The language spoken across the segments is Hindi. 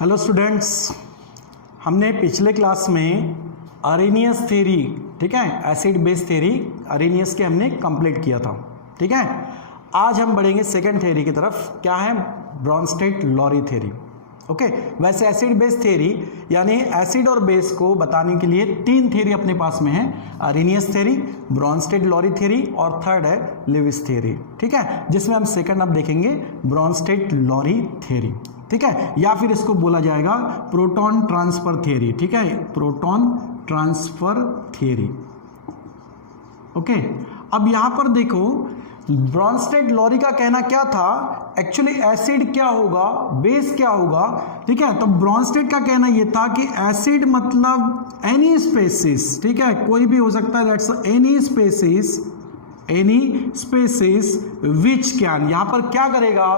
हेलो स्टूडेंट्स, हमने पिछले क्लास में अरेनियस थ्योरी, ठीक है, एसिड बेस थ्योरी अरेनियस के हमने कंप्लीट किया था। ठीक है, आज हम बढ़ेंगे सेकंड थ्योरी की तरफ। क्या है? Brønsted-lorry theory. ओके, वैसे एसिड बेस थ्योरी यानी एसिड और बेस को बताने के लिए तीन थ्योरी अपने पास में है, अरेनियस थ्योरी, ब्रॉन्स्टेड-लॉरी थ्योरी और थर्ड है लेविस थ्योरी। ठीक है, जिसमें हम सेकंड अब देखेंगे ब्रॉन्स्टेड-लॉरी थ्योरी। ठीक है, या फिर इसको बोला जाएगा प्रोटॉन ट्रांसफर थ्योरी। ठीक है, प्रोटॉन ट्रांसफर थ्योरी। ओके, अब यहां पर देखो ब्रॉन्स्टेड-लॉरी का कहना क्या था, एक्चुअली एसिड क्या होगा, बेस क्या होगा। ठीक है, तो ब्रॉन्स्टेड का कहना यह था कि एसिड मतलब एनी स्पेसिस, ठीक है, कोई भी हो सकता है, that's any species which can, यहां पर क्या करेगा,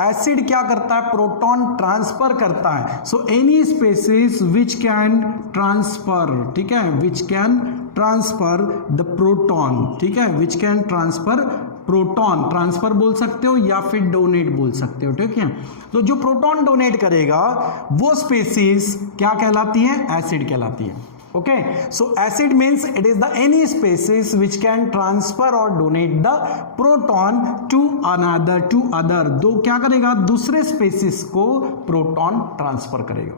एसिड क्या करता है, प्रोटॉन ट्रांसफर करता है। So any species which can transfer, ठीक है, which can transfer the proton, ठीक है, which can transfer proton, transfer बोल सकते हो या फिर डोनेट बोल सकते हो। ठीक है, तो जो प्रोटॉन डोनेट करेगा वो स्पेसीज क्या कहलाती है, एसिड कहलाती है। Okay, so acid means it is the any species which can transfer और donate the proton to other, दो क्या करेगा, दूसरे स्पेसीज को प्रोटॉन ट्रांसफर करेगा।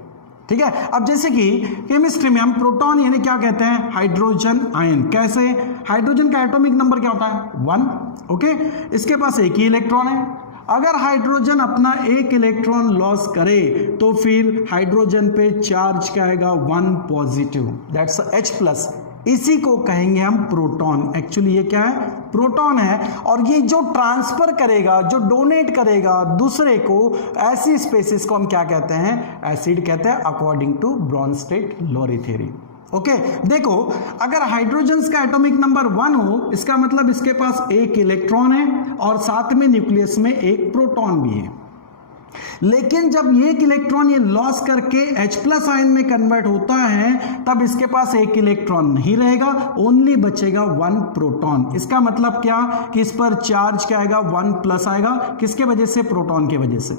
ठीक है, अब जैसे कि केमिस्ट्री में हम प्रोटॉन यानी क्या कहते हैं, हाइड्रोजन आयन। कैसे? हाइड्रोजन का एटॉमिक नंबर क्या होता है, 1। ओके, इसके पास एक ही इलेक्ट्रॉन है। अगर हाइड्रोजन अपना एक इलेक्ट्रॉन लॉस करे तो फिर हाइड्रोजन पे चार्ज क्या आएगा, 1 पॉजिटिव, दैट्स H+। इसी को कहेंगे हम प्रोटॉन। एक्चुअली ये क्या है, प्रोटॉन है। और ये जो ट्रांसफर करेगा, जो डोनेट करेगा दूसरे को, ऐसी स्पेसिस को हम क्या कहते हैं, एसिड कहते हैं, according to Bronsted Lowry theory. Okay, देखो अगर हाइड्रोजन का एटॉमिक नंबर 1 हो, इसका मतलब इसके पास एक इलेक्ट्रॉन है और साथ में न्यूक्लियस में एक प्रोटॉन भी है। लेकिन जब एक इलेक्ट्रॉन ये लॉस करके H+ आयन में कन्वर्ट होता है तब इसके पास एक इलेक्ट्रॉन नहीं रहेगा, ओनली बचेगा 1 प्रोटॉन। इसका मतलब क्या कि इस पर चार्ज क्या आएगा, 1+ आएगा। किसके वजह से? प्रोटॉन के वजह से,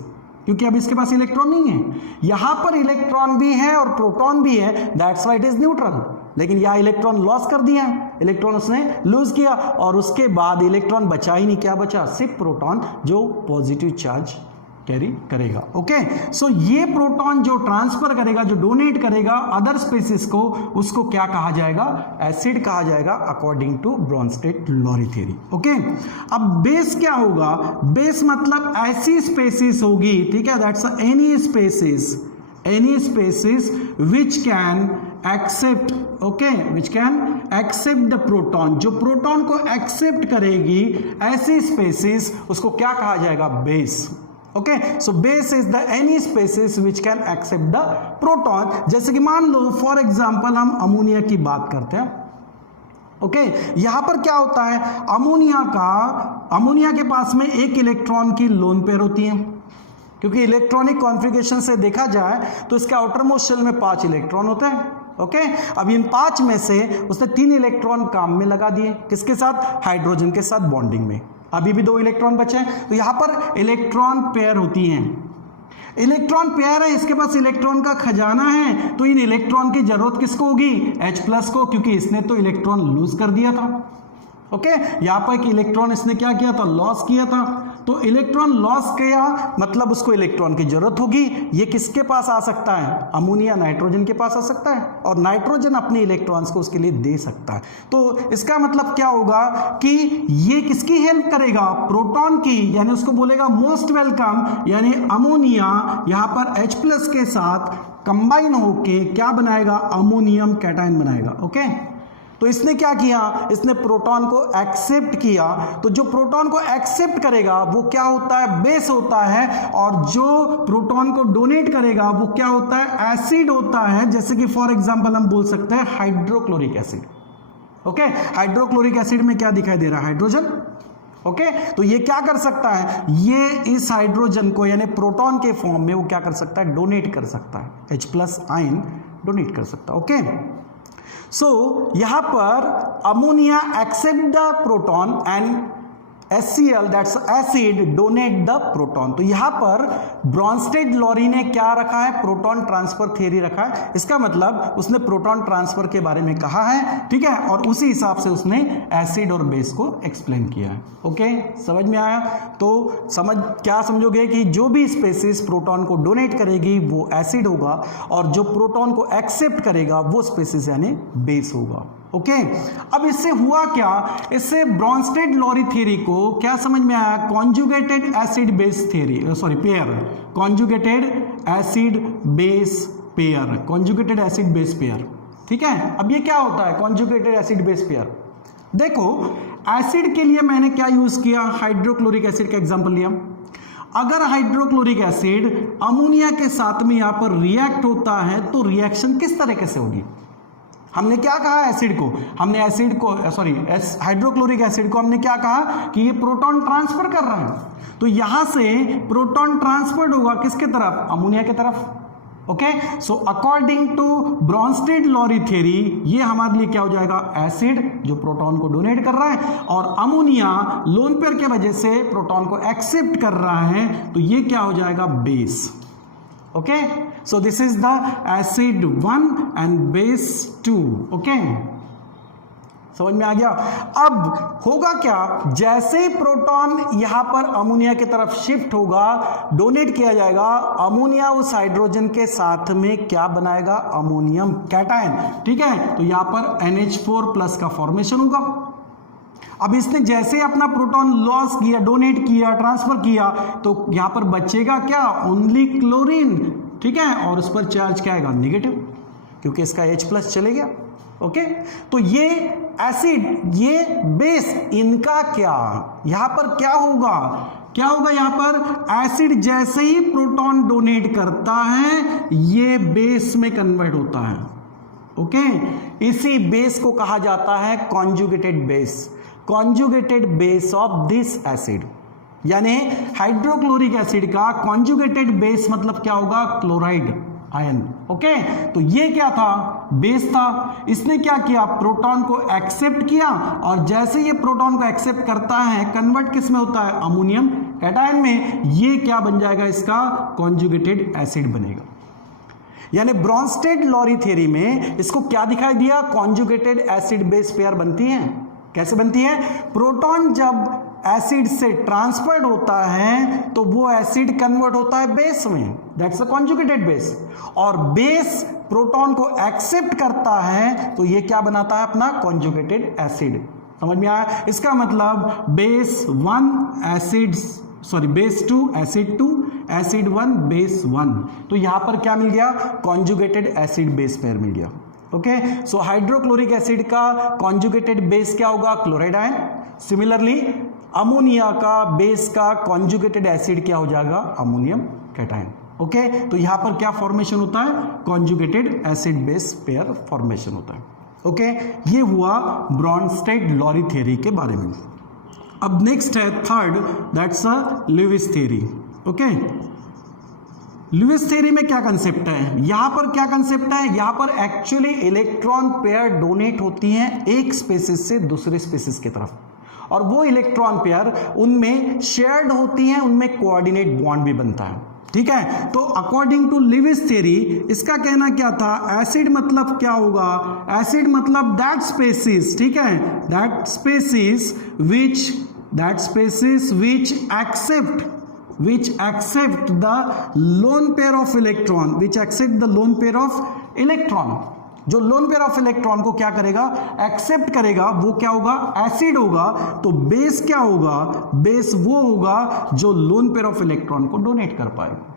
क्योंकि अब इसके पास इलेक्ट्रॉन नहीं है। यहां पर इलेक्ट्रॉन भी है और प्रोटॉन भी है, that's why it is neutral. लेकिन यह इलेक्ट्रॉन लॉस कर दिया, इलेक्ट्रॉन उसने लूज किया और उसके बाद इलेक्ट्रॉन बचा ही नहीं। क्या बचा? सिर्फ प्रोटॉन जो पॉजिटिव चार्ज कैरी करेगा। ओके, सो ये प्रोटॉन जो ट्रांसफर करेगा, जो डोनेट करेगा अदर स्पेसिस को, उसको क्या कहा जाएगा, एसिड कहा जाएगा, according to Bronsted Lowry theory. Okay, अब बेस क्या होगा, बेस मतलब ऐसी स्पेसिस होगी, ठीक है, that's any species which can accept, okay, which can accept the proton, जो प्रोटॉन को एक्सेप्ट करेगी, ऐसी स्पेसिस, उसको क्या कहा जाएगा, base. Okay, so base is the any species which can accept the proton. जैसे कि मान लो फॉर एग्जांपल हम अमोनिया की बात करते हैं। ओके, यहां पर क्या होता है, अमोनिया के पास में एक इलेक्ट्रॉन की लोन पेयर होती है, क्योंकि इलेक्ट्रॉनिक कॉन्फ़िगरेशन से देखा जाए तो इसके आउटर मोस्ट शेल में 5 इलेक्ट्रॉन होते हैं। ओके, अब इन 5 में से उसने 3 इलेक्ट्रॉन काम में लगा दिए, किसके साथ, हाइड्रोजन के साथ बॉन्डिंग में। अभी भी 2 इलेक्ट्रॉन बचे हैं, तो यहां पर इलेक्ट्रॉन पेयर होती हैं। इलेक्ट्रॉन पेयर है, इसके पास इलेक्ट्रॉन का खजाना है, तो इन इलेक्ट्रॉन की जरूरत किसको होगी, H+ को, क्योंकि इसने तो इलेक्ट्रॉन लूज कर दिया था। ओके, यहां पर एक इलेक्ट्रॉन इसने क्या किया था, लॉस किया था। तो इलेक्ट्रॉन लॉस किया मतलब उसको इलेक्ट्रॉन की जरूरत होगी। ये किसके पास आ सकता है, अमोनिया नाइट्रोजन के पास आ सकता है, और नाइट्रोजन अपने इलेक्ट्रॉन्स को उसके लिए दे सकता है। तो इसका मतलब क्या होगा कि ये किसकी हेल्प करेगा, प्रोटॉन की, यानी उसको बोलेगा मोस्ट वेलकम, यानी अमोनिया यहां पर H+ के साथ कंबाइन होके क्या बनाएगा, अमोनियम कैटायन बनाएगा। ओके, तो इसने क्या किया, इसने प्रोटॉन को एक्सेप्ट किया। तो जो प्रोटॉन को एक्सेप्ट करेगा वो क्या होता है, बेस होता है, और जो प्रोटॉन को डोनेट करेगा वो क्या होता है, एसिड होता है। जैसे कि फॉर एग्जांपल हम बोल सकते हैं hydrochloric acid. Okay, hydrochloric acid में क्या दिखाई दे रहा है, हाइड्रोजन। ओके, तो ये क्या कर सकता है, ये इस हाइड्रोजन को यानी प्रोटॉन के फॉर्म में वो क्या कर सकता है, डोनेट कर सकता है, H+ आयन डोनेट कर सकता है। ओके, सो यहां पर ammonia accept the proton and HCl that's acid donate the proton. तो यहां पर ब्रॉन्स्टेड लॉरी ने क्या रखा है, प्रोटॉन ट्रांसफर थियरी रखा है। इसका मतलब उसने प्रोटॉन ट्रांसफर के बारे में कहा है, ठीक है, और उसी हिसाब से उसने एसिड और बेस को एक्सप्लेन किया है। ओके, समझ में आया? तो क्या समझोगे कि जो भी स्पेसीज प्रोटॉन को डोनेट करेगी वो एसिड होगा, और जो प्रोटॉन को एक्सेप्ट करेगा वो स्पेसीज यानी बेस होगा। ओके, अब इससे हुआ क्या, इससे ब्रॉन्स्टेड लॉरी थ्योरी को क्या समझ में आया, conjugated acid base theory, pair, conjugated acid base pair, conjugated acid base pair. ठीक है, अब ये क्या होता है कॉन्जुगेटेड एसिड बेस पेयर? देखो, एसिड के लिए मैंने क्या यूज किया, हाइड्रोक्लोरिक एसिड का एग्जांपल लिया। अगर हाइड्रोक्लोरिक एसिड अमोनिया के साथ में यहां पर रिएक्ट होता है तो रिएक्शन किस तरीके से होगी? हमने क्या कहा एसिड को, हमने एसिड को हाइड्रोक्लोरिक एसिड को हमने क्या कहा कि ये प्रोटॉन ट्रांसफर कर रहा है। तो यहां से प्रोटॉन ट्रांसफर्ड होगा किसके तरफ, अमोनिया की तरफ। Okay, so according to Bronsted Lowry theory ये हमारे लिए क्या हो जाएगा, एसिड जो प्रोटॉन को डोनेट कर रहा है, और अमोनिया लोन पेयर के वजह से प्रोटॉन को एक्सेप्ट कर रहा है, तो ये क्या हो जाएगा, base. Okay, so this is the acid 1 and base 2. okay, समझ में आ गया? अब होगा क्या, जैसे ही प्रोटॉन यहां पर अमोनिया की तरफ शिफ्ट होगा, डोनेट किया जाएगा, अमोनिया उस हाइड्रोजन के साथ में क्या बनाएगा, अमोनियम कैटायन। ठीक है, तो यहां पर NH4+ का फॉर्मेशन होगा। अब इसने जैसे अपना प्रोटॉन लॉस किया, डोनेट किया, ट्रांसफर किया, तो यहां पर बचेगा क्या, ओनली क्लोरीन। ठीक है, और उस पर चार्ज क्या आएगा, नेगेटिव, क्योंकि इसका H+ चले गया। ओके, तो ये एसिड, ये बेस, इनका क्या, यहां पर क्या होगा, क्या होगा, यहां पर एसिड जैसे ही प्रोटॉन डोनेट करता है ये बेस में कन्वर्ट होता है। ओके, इसी बेस को कहा जाता है conjugated base, conjugated base of this acid. यानी हाइड्रोक्लोरिक एसिड का कॉन्जुगेटेड बेस मतलब क्या होगा, क्लोराइड आयन। ओके, तो ये क्या था, बेस था। इसने क्या किया, प्रोटॉन को एक्सेप्ट किया, और जैसे ये प्रोटॉन को एक्सेप्ट करता है, कन्वर्ट किस में होता है, अमोनियम कैटायन में, ये क्या बन जाएगा, इसका कॉन्जुगेटेड एसिड बनेगा। यानी ब्रॉन्स्टेड लॉरी थ्योरी में इसको क्या दिखाई दिया, कॉन्जुगेटेड एसिड बेस पेयर बनती है। कैसे बनती है, प्रोटॉन जब एसिड से ट्रांसफर्ड होता है तो वो एसिड कन्वर्ट होता है बेस में, दैट्स अ कॉन्जुगेटेड बेस, और बेस प्रोटॉन को एक्सेप्ट करता है तो ये क्या बनाता है, अपना कॉन्जुगेटेड एसिड। समझ में आया? इसका मतलब base 1 acid, base 2 acid 2, acid 1 base 1, तो यहां पर क्या मिल गया, कॉन्जुगेटेड एसिड बेस पेयर मिल गया। ओके, सो हाइड्रोक्लोरिक एसिड का कॉन्जुगेटेड बेस क्या होगा, क्लोराइड आयन। सिमिलरली अमोनिया का बेस का कॉन्जुगेटेड एसिड क्या हो जाएगा, अमोनियम कैटायन। ओके, तो यहां पर क्या फॉर्मेशन होता है, conjugated acid base pair formation होता है। ओके, ये हुआ ब्रॉन्स्टेड लॉरी थ्योरी के बारे में। अब नेक्स्ट है third, that's a Lewis theory. Okay, Lewis theory में क्या कंसेप्ट है, यहां पर क्या कंसेप्ट है, यहां पर एक्चुअली इलेक्ट्रॉन पेयर डोनेट होती हैं एक स्पेसिस से दूसरे स्पेसिस की तरफ, और वो इलेक्ट्रॉन पेयर उनमें शेयर्ड होती हैं, उनमें कोऑर्डिनेट बॉन्ड भी बनता है। ठीक है, तो अकॉर्डिंग टू ल्यूविस थ्योरी इसका कहना क्या था, एसिड मतलब क्या होगा, एसिड मतलब दैट स्पेसिस, ठीक है, that species which accept the lone pair of electron, which accept the lone pair of electron, जो लोन पेयर ऑफ इलेक्ट्रॉन को क्या करेगा, एक्सेप्ट करेगा, वो क्या होगा, एसिड होगा। तो बेस क्या होगा, बेस वो होगा जो लोन पेयर ऑफ इलेक्ट्रॉन को डोनेट कर पाएगा।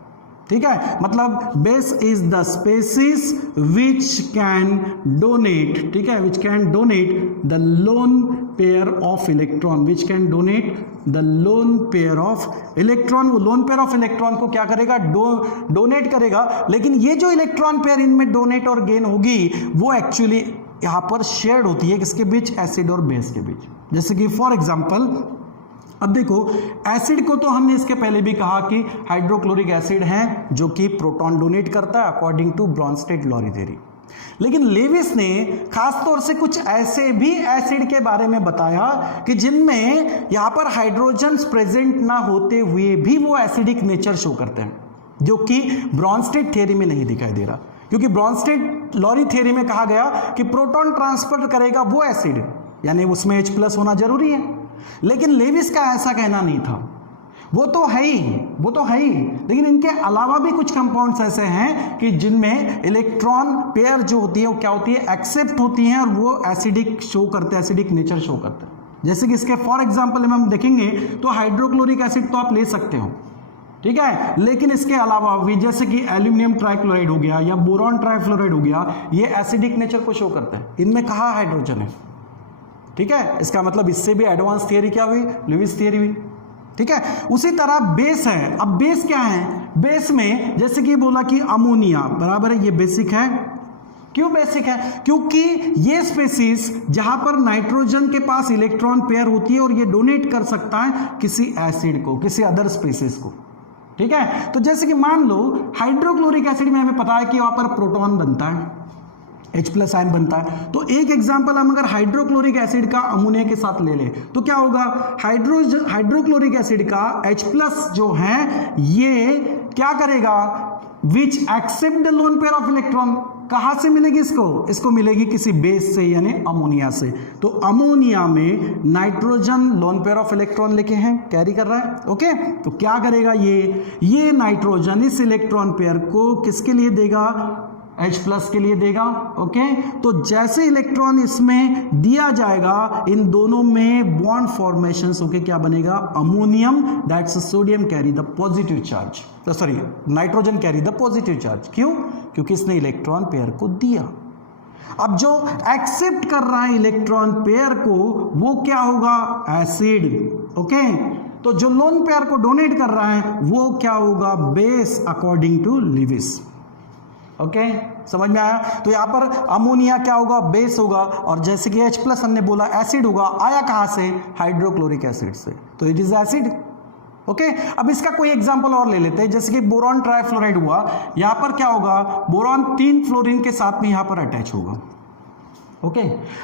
ठीक है, मतलब base is the species which can donate, ठीक है, which can donate the lone pair of electron, which can donate the lone pair of electron. वो लोन पेयर ऑफ इलेक्ट्रॉन को क्या करेगा, डोनेट करेगा, लेकिन ये जो इलेक्ट्रॉन पेयर इनमें डोनेट और गेन होगी वो एक्चुअली यहां पर शेयर्ड होती है किसके बीच, एसिड और बेस के बीच। जैसे कि फॉर एग्जांपल अब देखो, एसिड को तो हमने इसके पहले भी कहा कि हाइड्रोक्लोरिक एसिड है जो कि प्रोटॉन डोनेट करता है according to Bronsted Lowry theory. लेकिन लेविस ने खास तौर से कुछ ऐसे भी एसिड के बारे में बताया कि जिनमें यहां पर हाइड्रोजन्स प्रेजेंट ना होते हुए भी वो एसिडिक नेचर शो करते हैं, जो कि ब्रॉन्स्टेड थ्योरी में नहीं दिखाई दे रहा, क्योंकि ब्रॉन्स्टेड लॉरी थ्योरी में कहा गया कि प्रोटॉन ट्रांसफर करेगा वो एसिड, यानी उसमें H+ होना जरूरी है। लेकिन लेविस का ऐसा कहना नहीं था, वो तो है ही, लेकिन इनके अलावा भी कुछ कंपाउंड्स ऐसे हैं कि जिनमें इलेक्ट्रॉन पेयर जो होती है वो क्या होती है, एक्सेप्ट होती हैं और वो एसिडिक शो करते हैं, एसिडिक नेचर शो करते हैं। जैसे कि इसके फॉर एग्जांपल हम देखेंगे तो हाइड्रोक्लोरिक एसिड तो आप ले सकते हो, ठीक है, लेकिन इसके अलावा भी जैसे कि एल्यूमिनियम ट्राइक्लोराइड हो गया या बोरॉन ट्राइफ्लोराइड हो गया, ये एसिडिक नेचर को शो करते हैं। इनमें कहाँ हाइड्रोजन है, ठीक है, इसका मतलब इससे भी एडवांस थियरी क्या हुई, लेविस थियरी हुई, ठीक है। उसी तरह बेस है। अब बेस क्या है, बेस में जैसे कि बोला कि अमोनिया बराबर है, ये बेसिक है। क्यों बेसिक है, क्योंकि ये स्पेसीज जहां पर नाइट्रोजन के पास इलेक्ट्रॉन पेयर होती है और ये डोनेट कर सकता है किसी एसिड को, किसी अदर स्पेसीज को, ठीक है। तो जैसे कि मान लो हाइड्रोक्लोरिक एसिड में हमें पता है कि वहां पर प्रोटॉन बनता है, H+ आयन बनता है। तो एक एग्जांपल हम अगर हाइड्रोक्लोरिक एसिड का अमोनिया के साथ ले लें तो क्या होगा, हाइड्रोक्लोरिक एसिड का H+ जो है ये क्या करेगा, which accept the lone pair of electron. कहां से मिलेगी इसको मिलेगी किसी बेस से, यानी अमोनिया से। तो अमोनिया में nitrogen loan pair of electron लेके हैं, कैरी कर रहा है, ओके। तो क्या करेगा ये नाइट्रोजन इस इलेक्ट्रॉन पेयर को किसके लिए देगा, H+ के लिए देगा, ओके। तो जैसे इलेक्ट्रॉन इसमें दिया जाएगा, इन दोनों में बॉन्ड फॉर्मेशन होके क्या बनेगा, ammonium, that's sodium carry the positive charge, sorry nitrogen carry the positive charge. क्यों, क्योंकि इसने इलेक्ट्रॉन पेयर को दिया। अब जो एक्सेप्ट कर रहा है इलेक्ट्रॉन पेयर को वो क्या होगा, एसिड, ओके। तो जो लोन पेयर को डोनेट कर रहा है वो क्या होगा, base, according to Lewis, okay. समझ में आया। तो यहां पर अमोनिया क्या होगा, बेस होगा, और जैसे कि H+ हमने बोला एसिड होगा, आया कहां से, हाइड्रोक्लोरिक एसिड से, तो इट इज एसिड, ओके। अब इसका कोई एग्जांपल और ले लेते हैं, जैसे कि बोरॉन ट्राइफ्लोराइड हुआ, यहां पर क्या होगा, बोरॉन 3 फ्लोरीन के साथ में यहां पर अटैच होगा, ओके।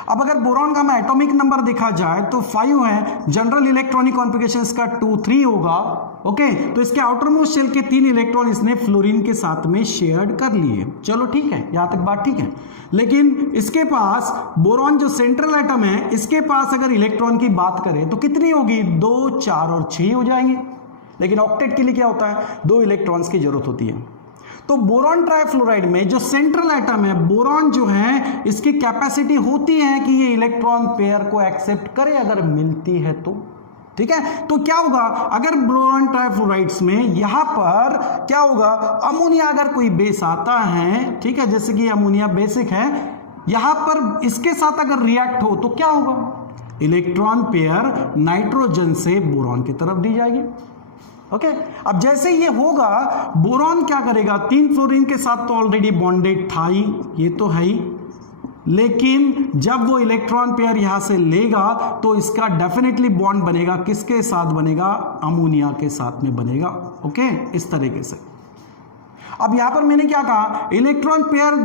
अब अगर बोरॉन का हमें एटॉमिक नंबर देखा जाए तो 5 है, जनरल इलेक्ट्रॉनिक कॉन्फ़िगरेशन इसका 2 3 होगा, ओके। तो इसके आउटर मोस्ट शेल के 3 इलेक्ट्रॉन इसने फ्लोरीन के साथ में शेयर कर लिए, चलो ठीक है, यहां तक बात ठीक है। लेकिन इसके पास बोरॉन जो सेंट्रल एटम है, इसके पास अगर इलेक्ट्रॉन की बात करें तो कितनी होगी, 2 4 और 6 हो जाएंगे। लेकिन ऑक्टेट के लिए क्या होता है, 2 इलेक्ट्रॉन्स की जरूरत होती है। तो बोरॉन ट्राइफ्लोराइड में जो सेंट्रल एटम है, बोरॉन जो है, इसकी कैपेसिटी होती है कि ये इलेक्ट्रॉन पेयर को एक्सेप्ट करे अगर मिलती है तो, ठीक है। तो क्या होगा, अगर बोरॉन ट्राइफ्लोराइड्स में यहां पर क्या होगा, अमोनिया अगर कोई बेस आता है, ठीक है, जैसे कि अमोनिया बेसिक है, यहां पर इसके साथ अगर रिएक्ट हो तो क्या होगा, इलेक्ट्रॉन पेयर नाइट्रोजन से बोरॉन की तरफ दी जाएगी, ओके। अब जैसे ये होगा, बोरॉन क्या करेगा, 3 फ्लोरीन के साथ तो ऑलरेडी बॉन्डेड था ही, ये तो है ही, लेकिन जब वो इलेक्ट्रॉन पेयर यहां से लेगा तो इसका डेफिनेटली बॉन्ड बनेगा, किसके साथ बनेगा, अमोनिया के साथ में बनेगा, ओके, इस तरीके से। अब यहां पर मैंने क्या कहा, इलेक्ट्रॉन पेयर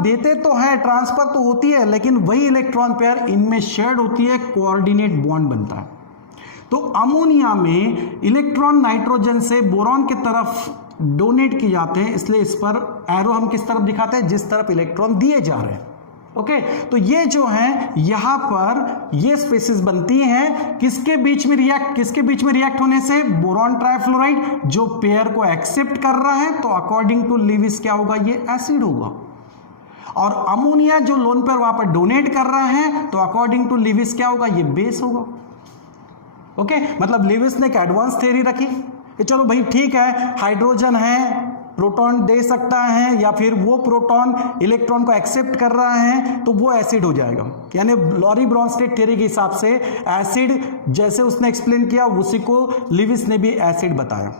देते तो है, ट्रांसफर तो होती है, लेकिन वही इलेक्ट्रॉन पेयर इनमें शेयर्ड होती है, कोऑर्डिनेट बॉन्ड बनता है। तो अमोनिया में इलेक्ट्रॉन नाइट्रोजन से बोरॉन की तरफ डोनेट किए जाते हैं, इसलिए इस पर एरो हम किस तरफ दिखाते हैं, जिस तरफ इलेक्ट्रॉन दिए जा रहे हैं, ओके। तो ये जो है यहां पर ये स्पेसिस बनती हैं, किसके बीच में रिएक्ट होने से, बोरॉन ट्राइफ्लोराइड जो पेयर को एक्सेप्ट कर रहा है, तो अकॉर्डिंग टू लेविस क्या होगा, ये एसिड होगा। और अमोनिया जो लोन पेयर वहां पर डोनेट कर रहा है, तो अकॉर्डिंग टू लेविस क्या होगा, ये बेस होगा, ओके। मतलब लेविस ने एक एडवांस थ्योरी रखी कि चलो भाई ठीक है, हाइड्रोजन है, प्रोटॉन दे सकता है, या फिर वो प्रोटॉन इलेक्ट्रॉन को एक्सेप्ट कर रहा है तो वो एसिड हो जाएगा। यानी लॉरी ब्रॉन्स्टेड थ्योरी के हिसाब से एसिड जैसे उसने एक्सप्लेन किया उसी को लेविस ने भी एसिड बताया,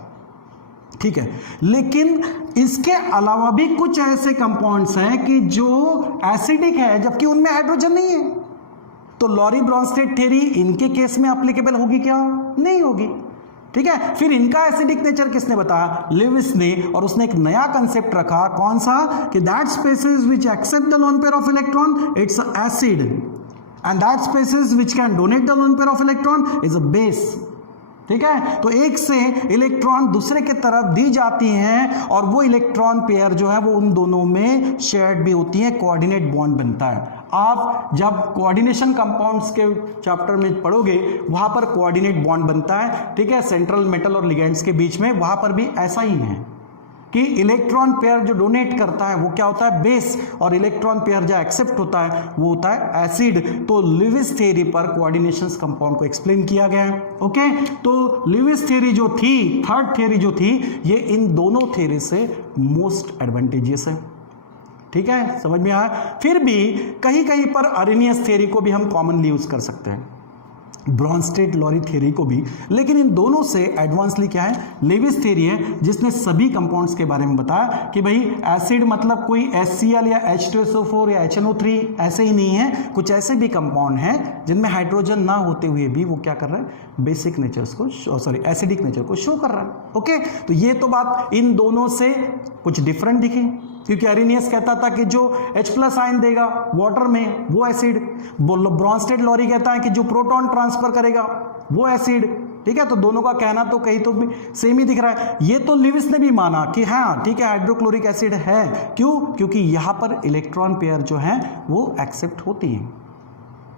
ठीक है। लेकिन इसके अलावा भी कुछ ऐसे कंपाउंड्स हैं कि जो एसिडिक है जबकि उनमें हाइड्रोजन नहीं है, तो लॉरी ब्रॉन्स्टेड थ्योरी इनके केस में एप्लीकेबल होगी क्या, नहीं होगी। ठीक है। फिर इनका एसिडिक नेचर किसने बताया? लिविस ने। और उसने एक नया कंसेप्ट रखा, कौन सा? कि that species which accept the lone pair of electron it's acid and that species which can donate the lone pair of electron is a base. ठीक है, तो एक से इलेक्ट्रॉन दूसरे के तरफ दी जाती हैं और वो इलेक्ट्रॉन पेयर जो है वो उन दोनों में शेयर्ड भी होती है, कोऑर्डिनेट बॉन्ड बनता है। आप जब कोऑर्डिनेशन कंपाउंड्स के चैप्टर में पढ़ोगे वहां पर कोऑर्डिनेट बॉन्ड बनता है, ठीक है, सेंट्रल मेटल और लिगेंड्स के बीच में, वहां पर भी ऐसा ही है कि इलेक्ट्रॉन पेयर जो डोनेट करता है वो क्या होता है? बेस, और इलेक्ट्रॉन पेयर जो एक्सेप्ट होता है वो होता है एसिड। तो लिविस थ्योरी पर कोऑर्डिनेशन कंपाउंड को एक्सप्लेन किया गया है। ओके, तो लिविस थ्योरी जो थी, थर्ड थ्योरी जो थी, ये इन दोनों थ्योरी से मोस्ट एडवांटेजियस है। ठीक है, समझ में आया? फिर भी कहीं कहीं पर अरेनियस थ्योरी को भी हम कॉमनली यूज कर सकते हैं, ब्रॉन्स्टेड लॉरी थ्योरी को भी, लेकिन इन दोनों से एडवांसली क्या है? लिविस थ्योरी है, जिसने सभी कंपाउंड्स के बारे में बताया कि भाई एसिड मतलब कोई HCl या H2SO4 या HNO3 ऐसे ही नहीं है, कुछ ऐसे भी कंपाउंड हैं जिनमें हाइड्रोजन ना होते हुए भी वो क्या कर रहा है? बेसिक नेचर्स को, एसिडिक नेचर को शो कर रहा है। ओके, तो ये तो बात इन दोनों से कुछ डिफरेंट दिखी, क्योंकि अरेनियस कहता था कि जो H+ आयन देगा वाटर में वो एसिड, ब्रॉन्स्टेड लॉरी कहता है कि जो प्रोटॉन ट्रांसफर करेगा वो एसिड। ठीक है, तो दोनों का कहना तो कहीं तो भी सेम ही दिख रहा है। ये तो लिविस ने भी माना कि हाँ ठीक है हाइड्रोक्लोरिक एसिड है। क्यों? क्योंकि यहाँ पर इलेक्ट्रॉन पेयर जो है वो एक्सेप्ट होती हैं,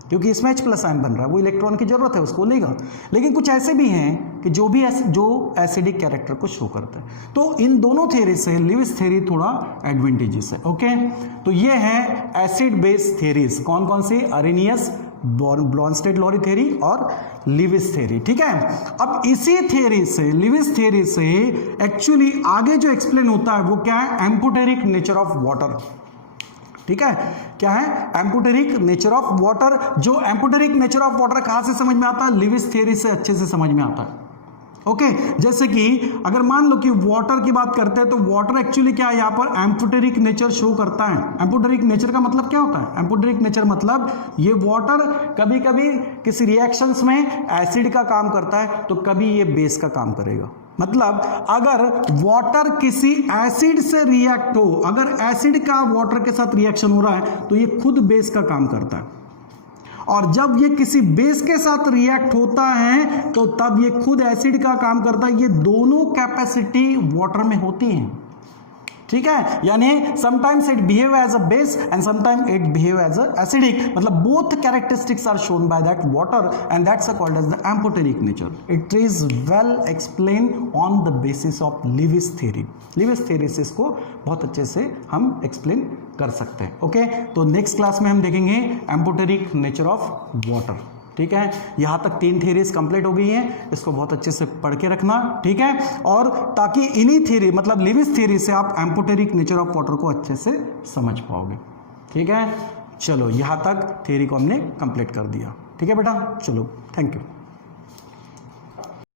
क्योंकि इसमें H+ आयन बन रहा है, वो इलेक्ट्रॉन की जरूरत है, उसको लेगा। लेकिन कुछ ऐसे भी हैं कि जो एसिडिक कैरेक्टर को शो करते हैं। तो इन दोनों थ्योरी से लिविस थ्योरी थोड़ा एडवांटेजेस है। ओके, तो ये है एसिड बेस थ्योरीज, कौन कौन सी? अरेनियस, ब्रॉन्स्टेड लॉरी थ्योरी और लिविस थ्योरी। ठीक है, अब इसी थ्योरी से, लिविस थ्योरी से एक्चुअली आगे जो एक्सप्लेन होता है वो क्या है? Amphoteric nature of water. ठीक है, क्या है? Amphoteric nature of water. जो एम्फोटेरिक नेचर ऑफ वाटर कहां से समझ में आता है? लिविस थ्योरी से अच्छे से समझ में आता है। ओके, जैसे कि अगर मान लो कि वाटर की बात करते हैं तो वाटर एक्चुअली क्या है? यहां पर एम्फोटेरिक नेचर शो करता है। एम्फोटेरिक नेचर का मतलब क्या होता है? एम्फोटेरिक नेचर मतलब ये वाटर कभी कभी किसी रिएक्शंस में एसिड का काम करता है तो कभी ये बेस का काम करेगा। मतलब अगर वाटर किसी एसिड से रिएक्ट हो, अगर एसिड का वाटर के साथ रिएक्शन हो रहा है तो ये खुद बेस का काम करता है, और जब ये किसी बेस के साथ रिएक्ट होता है तो तब ये खुद एसिड का काम करता है। ये दोनों कैपेसिटी वाटर में होती हैं। ठीक है, यानी sometimes it behave as a base and sometime it behave as a acidic, मतलब both characteristics are shown by that water and that's called as the amphoteric nature. It is well explain on the basis of Lewis theory. Lewis theory से इसको बहुत अच्छे से हम एक्सप्लेन कर सकते हैं। ओके, तो नेक्स्ट क्लास में हम देखेंगे एम्फोटेरिक नेचर ऑफ वाटर। ठीक है, यहाँ तक 3 थ्योरीज कंप्लीट हो गई हैं, इसको बहुत अच्छे से पढ़ के रखना। ठीक है, और ताकि इन्हीं थ्योरी मतलब लिविस थ्योरी से आप एम्फोटेरिक नेचर ऑफ वाटर को अच्छे से समझ पाओगे। ठीक है, चलो यहाँ तक थ्योरी को हमने कंप्लीट कर दिया। ठीक है बेटा, चलो थैंक यू।